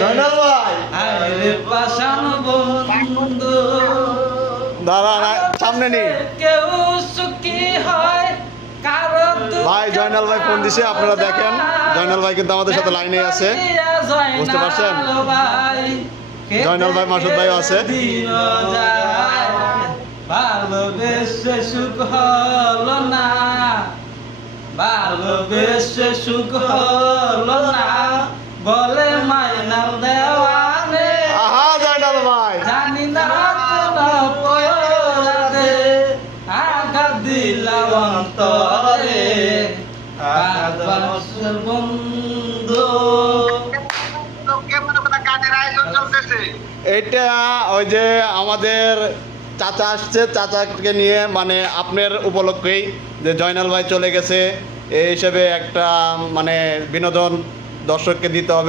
জয়নাল ভাই আরে পাশান বন্ধু দাঁড়া সামনে নি কেউ সুখী হয় কারো ভাই জয়নাল ভাই ফোন দিছে আপনারা দেখেন জয়নাল ভাই কিন্তু আমাদের সাথে লাইনে আছে বুঝতে পারছেন জয়নাল ভাই মাসুদ ভাইও আছে ভালোবেসে সুখ হলো না ভালোবেসে সুখ হলো না বলে মাইনাল দেওয়ানে আহা জয়নাল ভাই জানি না কোনো পয়রাতে আঘাত দিলাম অন্তরে আঘাত বন্ধু এটা ওই যে আমাদের চাচা আসছে চাচাকে নিয়ে মানে আপনার উপলক্ষেই যে জয়নাল ভাই চলে গেছে এই হিসেবে একটা মানে বিনোদন দর্শককে দিতে হবে।